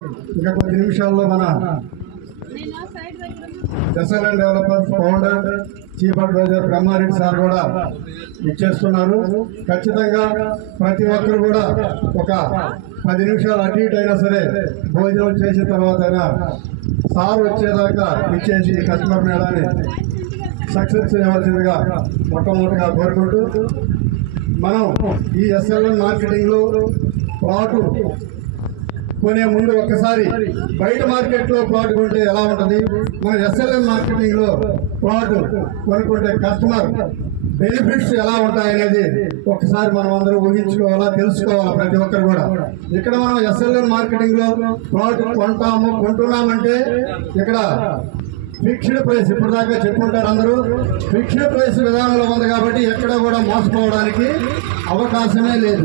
ఇంకా కొద్ది నిమిషాల్లో మన SLN developers founder chief advisor Brahma Reddy sir కూడా ఇచ్చేస్తున్నారు. ఖచ్చితంగా ప్రతి ఒక్కరు కూడా ఒక 10 నిమిషాలు అటు ఇటు అయినా సరే భోజనం చేసిన తర్వాత అయినా సార్ వచ్చేదాకా ఇచ్చేసి కస్టమర్ మేళాన్ని సక్సెస్ చేయవలసిందిగా మొట్టమొదటిగా కోరుకుంటూ, మనం ఈ ఎస్ఎల్ఎన్ మార్కెటింగ్లో ప్లాటు కొనే ముందు ఒక్కసారి బయట మార్కెట్లో ప్లాట్ కొంటే ఎలా ఉంటుంది, మన ఎస్ఎల్ఎన్ మార్కెటింగ్లో ప్లాట్ కొనుక్కుంటే కస్టమర్ బెనిఫిట్స్ ఎలా ఉంటాయనేది ఒకసారి మనం అందరూ ఊహించుకోవాలా, తెలుసుకోవాలా ప్రతి ఒక్కరు కూడా. ఇక్కడ మనం ఎస్ఎల్ఎన్ మార్కెటింగ్లో ప్లాట్ కొంటున్నామంటే ఇక్కడ ఫిక్స్డ్ ప్రైస్ ఇప్పటిదాకా చెప్పుకుంటారు అందరూ. ఫిక్స్డ్ ప్రైస్ విధానంలో ఉంది కాబట్టి ఎక్కడ కూడా మోసపోవడానికి అవకాశమే లేదు.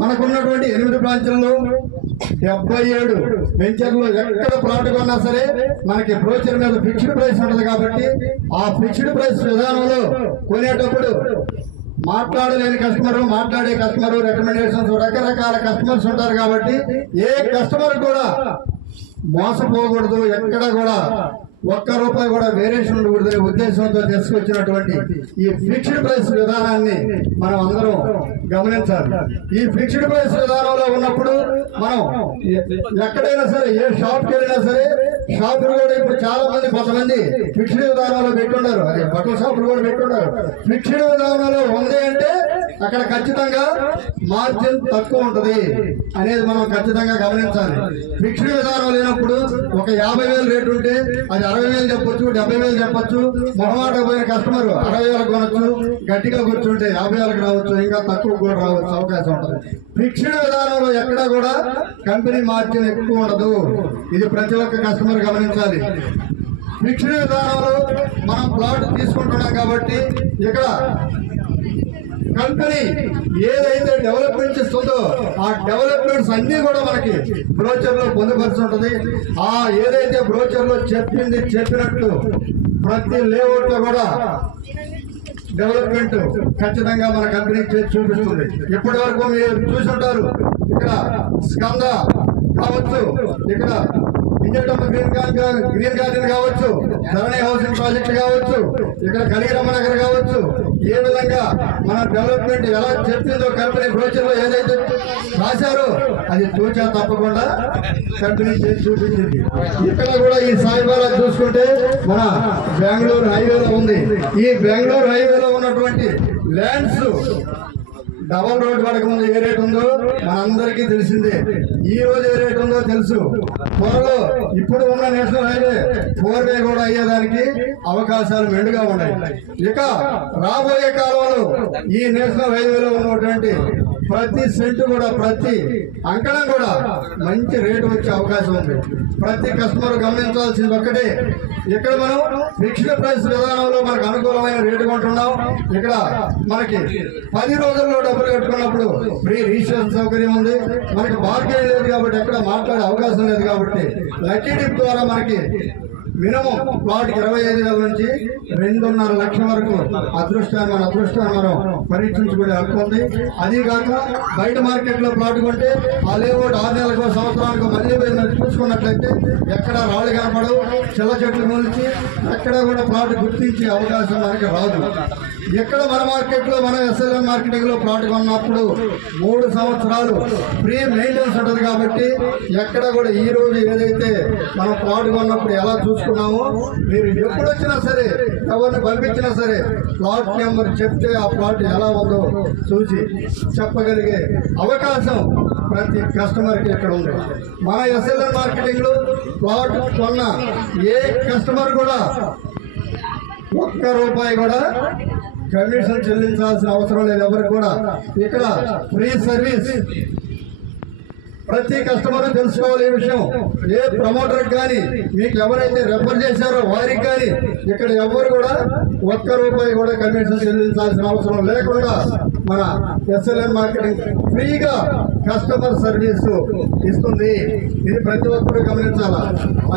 మనకున్నటువంటి 8 బ్రాంచ్లలో 77 వెంచర్లు ఎక్కడ ప్లాట్ కొన్నా సరే మనకి బ్రోచర్ మీద ఫిక్స్డ్ ప్రైస్ ఉంటుంది కాబట్టి ఆ ఫిక్స్డ్ ప్రైస్ విధానంలో కొనేటప్పుడు మాట్లాడలేని కస్టమర్, మాట్లాడే కస్టమర్, రికమెండేషన్స్, రకరకాల కస్టమర్స్ ఉంటారు కాబట్టి ఏ కస్టమర్ కూడా మోసపోకూడదు, ఎక్కడ కూడా ₹1 కూడా వేరియేషన్ ఉండకూడదనే ఉద్దేశంతో తీసుకొచ్చినటువంటి ఈ ఫిక్స్డ్ ప్రైస్ విధానాన్ని మనం అందరం గమనించాలి. ఈ ఫిక్స్డ్ ప్రైస్ విధానంలో ఉన్నప్పుడు మనం ఎక్కడైనా సరే ఏ షాప్కి వెళ్ళినా సరే, షాపులు కూడా ఇప్పుడు చాలా మంది కొంతమంది ఫిక్స్డ్ విధానంలో పెట్టున్నారు, అదే బట్టల షాపులు కూడా పెట్టున్నారు. ఫిక్స్డ్ విధానంలో ఉంది అంటే అక్కడ ఖచ్చితంగా మార్జిన్ తక్కువ ఉంటుంది అనేది మనం ఖచ్చితంగా గమనించాలి. ఫిక్స్డ్ విధానం లేనప్పుడు ఒక 50,000 రేటు ఉంటే అది 60,000 చెప్పొచ్చు, 70,000 చెప్పొచ్చు. మొహమాట పోయిన కస్టమర్ 60,000 కొనొచ్చు, గట్టిగా కూర్చుంటే 50,000 రావచ్చు, ఇంకా తక్కువ కూడా రావచ్చు, అవకాశం ఉంటుంది. ఫిక్స్డ్ విధానంలో ఎక్కడా కూడా కంపెనీ మార్జిన్ ఎక్కువ ఉండదు. ఇది ప్రతి ఒక్క కస్టమర్ గమనించాలి. ఫిక్స్డ్ విధానంలో మనం ప్లాట్ తీసుకుంటున్నాం కాబట్టి ఇక్కడ కంపెనీ ఏదైతే డెవలప్మెంట్ ఇస్తుందో ఆ డెవలప్మెంట్స్ అన్ని కూడా మనకి బ్రోచర్ లో పొందుపరుచుంటది. ఆ ఏదైతే బ్రోచర్ లో చెప్పినట్టు ప్రతి లేఅవుట్ లో కూడా డెవలప్మెంట్ ఖచ్చితంగా మన కంపెనీ చేసి చూపిస్తుంది. ఇప్పటి వరకు మీరు చూసుంటారు, ఇక్కడ స్కంద కావచ్చు, ఇక్కడ గ్రీన్ గార్డెన్ కావచ్చు, ధరణి హౌసింగ్ ప్రాజెక్ట్ కావచ్చు, ఇక్కడ కలిగిరమ్మ నగర్ కావచ్చు, ఏ విధంగా మన డెవలప్మెంట్ ఎలా చెప్పిందో కంపెనీ బ్రోచర్ లో ఏదైతే రాశారో అది తూచా తప్పకుండా కంపెనీ చేసి చూపించింది. ఇక్కడ కూడా ఈ సాయిబాబా చూసుకుంటే మన బెంగళూరు హైవేలో ఉంది. ఈ బెంగళూరు హైవేలో ఉన్నటువంటి ల్యాండ్స్ డబల్ రోడ్ పడక ముందు ఏ రేట్ ఉందో మనందరికీ తెలిసిందే. ఈ రోజు ఏ రేట్ ఉందో తెలుసు. త్వరలో ఇప్పుడు ఉన్న నేషనల్ హైవే 4వే కూడా అయ్యేదానికి అవకాశాలు మెండుగా ఉన్నాయి. ఇక రాబోయే కాలంలో ఈ నేషనల్ హైవేలో ఉన్నటువంటి ప్రతి సెంటు కూడా, ప్రతి అంకణం కూడా మంచి రేటు వచ్చే అవకాశం ఉంది. ప్రతి కస్టమర్ గమనించాల్సింది ఒక్కటే, ఇక్కడ మనం ఫిక్స్డ్ ప్రైస్ విధానంలో మనకు అనుకూలమైన రేటు కొంటున్నాం. ఇక్కడ మనకి 10 రోజుల్లో డబ్బులు కట్టుకున్నప్పుడు ఫ్రీ రిజిస్ట్రేషన్ సౌకర్యం ఉంది. మనకి బార్గెన్ లేదు కాబట్టి ఎక్కడ మాట్లాడే అవకాశం లేదు కాబట్టి లక్కీ డిప్ ద్వారా మనకి మినిమం ప్లాట్కి 25,000 నుంచి 2.5 లక్షల వరకు అదృష్టాన్ని మనం పరీక్షించుకునే హక్కు ఉంది. అది కాక బయట మార్కెట్లో ప్లాట్ కొంటే ఆ లేఅవుట్ 6 నెలలకు, సంవత్సరానికి మళ్ళీ చూసుకున్నట్లయితే ఎక్కడ రాళ్ళు కనపడవు, చిల్ల చెట్లు మొలిచి ఎక్కడ కూడా ప్లాట్ గుర్తించే అవకాశం మనకి రాదు. ఎక్కడ మన మార్కెట్లో, మన ఎస్ఎల్ఎన్ మార్కెటింగ్ లో ప్లాట్ కొన్నప్పుడు 3 సంవత్సరాలు ఫ్రీ మెయింటెనెన్స్ ఉంటుంది కాబట్టి ఎక్కడ కూడా ఈ రోజు ఏదైతే మనం ప్లాట్ కొన్నప్పుడు ఎలా చూసుకున్నామో మీరు ఎప్పుడు వచ్చినా సరే, ఎవరిని పంపించినా సరే ప్లాట్ నెంబర్ చెప్తే ఆ ప్లాట్ ఎలా ఉందో చూసి చెప్పగలిగే అవకాశం ప్రతి కస్టమర్కి ఇక్కడ ఉంది. మన ఎస్ఎల్ఎన్ మార్కెటింగ్ లో ప్లాట్ కొన్న ఏ కస్టమర్ కూడా ₹1 కూడా కమిషన్ చెల్లించాల్సిన అవసరం లేదు ఎవరికి కూడా. ఇక్కడ ఫ్రీ సర్వీస్. ప్రతి కస్టమర్ తెలుసుకోవాలి ఈ విషయం. ఏ ప్రమోటర్ కానీ మీకు ఎవరైతే రెఫర్ చేశారో వారికి కానీ ఇక్కడ ఎవరు కూడా ₹1 కూడా కమిషన్ చెల్లించాల్సిన అవసరం లేకుండా మన ఎస్ఎల్ఎన్ మార్కెటింగ్ ఫ్రీగా కస్టమర్ సర్వీస్ ఇస్తుంది. ఇది ప్రతి ఒక్కరు గమనించాలా.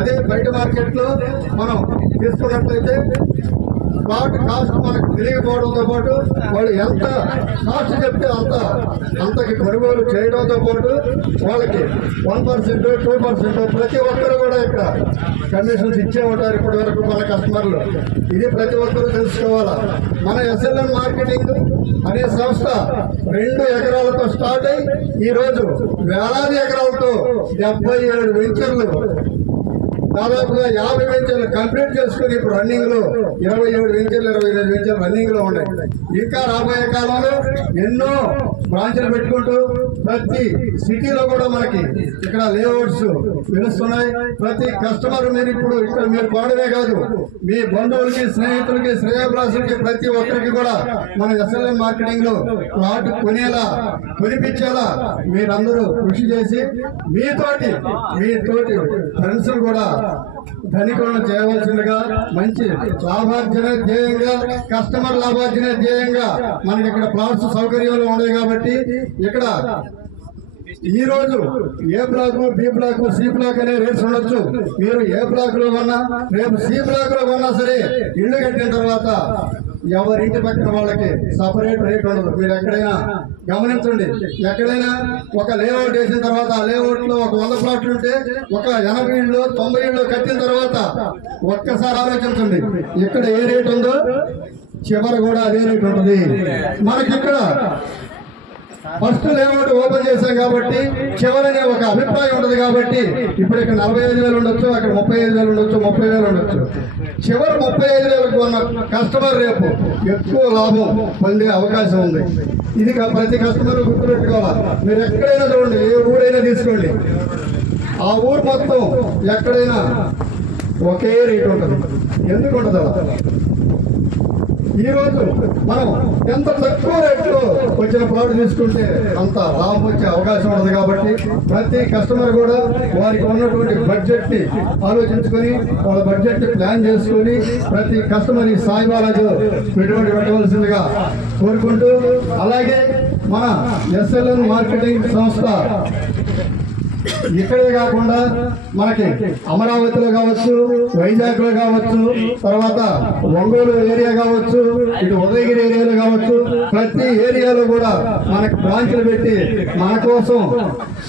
అదే బయట మార్కెట్లో మనం తీసుకున్నట్లయితే ప్లాట్ కాస్ట్ మనకు తెలియకపోవడంతో పాటు వాళ్ళు ఎంత కాస్ట్ చెప్తే అంతకి కొనుగోలు చేయడంతో పాటు వాళ్ళకి 1%, 2% ప్రతి ఒక్కరు కూడా ఇక్కడ కమిషన్స్ ఇచ్చే ఉంటారు ఇప్పటి వరకు మన కస్టమర్లు. ఇది ప్రతి ఒక్కరూ తెలుసుకోవాలా. మన SLN మార్కెటింగ్ అనే సంస్థ 2 ఎకరాలతో స్టార్ట్ అయ్యి ఈరోజు వేలాది ఎకరాలతో 77 వెంచర్లు దాదాపుగా 50 వెంచర్లు కంప్లీట్ చేసుకుని ఇప్పుడు రన్నింగ్ లో 27 వెంచర్లు 25 వెంచర్లు రన్నింగ్ లో ఉన్నాయి. ఇంకా రాబోయే కాలంలో ఎన్నో బ్రాంచ్లు పెట్టుకుంటూ ప్రతి సిటీలో కూడా మనకి ఇక్కడ లేఅవుట్స్ పిలుస్తున్నాయి. ప్రతి కస్టమర్ మీరు ఇప్పుడు ఇక్కడ మీరు పాడమే కాదు, మీ బంధువులకి, స్నేహితులకి, శ్రేయోభిలాషులకి ప్రతి ఒక్కరికి కూడా మన SLN మార్కెటింగ్ లో ప్లాట్ కొనిపించేలా మీరందరూ కృషి చేసి మీతోటి ఫ్రెండ్స్ కూడా ధనికులను చేయవలసిందిగా, మంచి లాభార్జన ధ్యేయంగా, కస్టమర్ లాభార్జన ధ్యేయంగా మనకి ఇక్కడ ప్లాట్స్ సౌకర్యాలు ఉన్నాయి కాబట్టి ఇక్కడ ఈ రోజు A block, B block, C block అనే రేట్స్ ఉండొచ్చు. మీరు ఏ బ్లాక్ లో కొన్నా, రేపు సి బ్లాక్ లో కొన్నా సరే ఇల్లు కట్టిన తర్వాత ఎవరింటి పక్కన వాళ్ళకి సపరేట్ రేట్ ఉండదు. మీరు ఎక్కడైనా గమనించండి, ఎక్కడైనా ఒక లేఅవుట్ వేసిన తర్వాత ఆ లేఅవుట్ లో ఒక 100 ప్లాట్లు ఉంటే ఒక 80 ఇళ్ళు 90 ఇళ్ళు కట్టిన తర్వాత ఒక్కసారి ఆలోచించండి, ఇక్కడ ఏ రేట్ ఉందో చివర కూడా అదే రేట్ ఉంటుంది. మనకి ఇక్కడ ఫస్ట్ లేఅవుట్ ఓపెన్ చేశాం కాబట్టి చివరనే ఒక అభిప్రాయం ఉంటుంది కాబట్టి ఇప్పుడు ఇక్కడ 45,000 ఉండొచ్చు, అక్కడ 35,000 ఉండొచ్చు, 30,000 ఉండొచ్చు. చివరి 35,000 ఉన్న కస్టమర్ రేపు ఎక్కువ లాభం పొందే అవకాశం ఉంది. ఇది ప్రతి కస్టమర్ గుర్తుపెట్టుకోవాలి. మీరు ఎక్కడైనా చూడండి, ఏ ఊరైనా తీసుకోండి, ఆ ఊరు మొత్తం ఎక్కడైనా ఒకే రేట్ ఉంటుంది. ఎందుకు ఉంటుంది అలా? ఈ రోజు మనం ఎంత తక్కువ రేట్లో వచ్చిన ప్లాట్ తీసుకుంటే అంత లాభం వచ్చే అవకాశం ఉండదు కాబట్టి ప్రతి కస్టమర్ కూడా వారికి ఉన్నటువంటి బడ్జెట్ ని ఆలోచించుకొని వాళ్ళ బడ్జెట్ ప్లాన్ చేసుకుని ప్రతి కస్టమర్ ఈ సాయి బాలాజీ పెట్టుబడి పెట్టవలసిందిగా కోరుకుంటూ, అలాగే మన SLN మార్కెటింగ్ సంస్థ ఇక్కడే కాకుండా మనకి అమరావతిలో కావచ్చు, వైజాగ్ లో కావచ్చు, తర్వాత ఒంగోలు ఏరియా కావచ్చు, ఇటు ఉదయగిరి ఏరియాలో కావచ్చు, ప్రతి ఏరియాలో కూడా మనకి బ్రాంచ్లు పెట్టి మన కోసం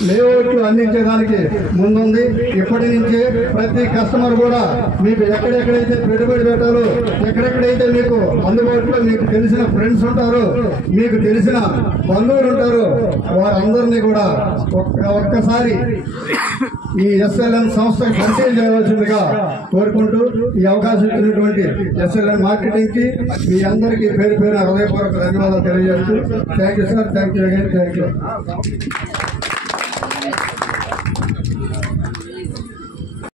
లేఅవుట్లు అందించడానికి ముందుంది. ఇప్పటి నుంచే ప్రతి కస్టమర్ కూడా మీకు ఎక్కడెక్కడైతే పెట్టుబడి పెట్టాలో, ఎక్కడెక్కడైతే మీకు అందుబాటులో మీకు తెలిసిన ఫ్రెండ్స్ ఉంటారో, మీకు తెలిసిన బంధువులు ఉంటారో, వారందరినీ కూడా ఒక్కసారి ఈ SLN సంస్థకు పరిచయం చేయవలసిందిగా కోరుకుంటూ ఈ అవకాశం ఇచ్చినటువంటి SLN మార్కెటింగ్ కి మీ అందరికీ పేరు హృదయపూర్వక ధన్యవాదాలు తెలియజేస్తూ thank you sir, thank you again, thank you.